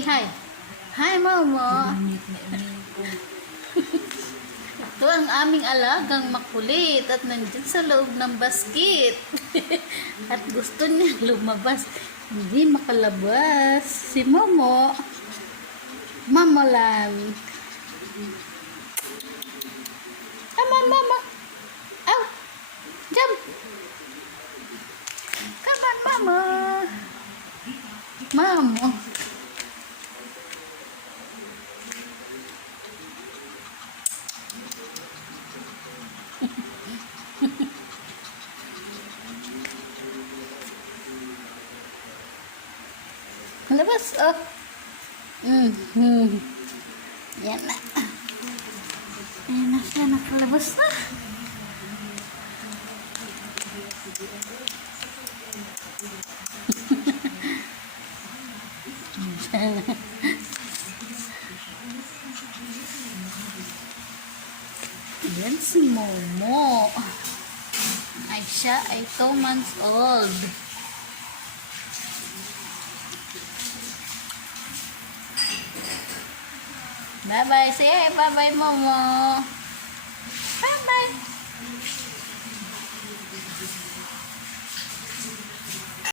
Say hi. Hi, Momo. Ito ang aming alagang makulit at nandyan sa loob ng basket. At gusto niya lumabas. Hindi makalabas. Si Momo. Momo lang. Come on, Mama. Ow. Jump. Come on, Mama. Mama. Labas, oh. Yan na. Ayan na siya, nakalabas na. Yan si Momo. Siya ay 2 months old. Bye-bye. Say bye-bye, Momo. Bye-bye.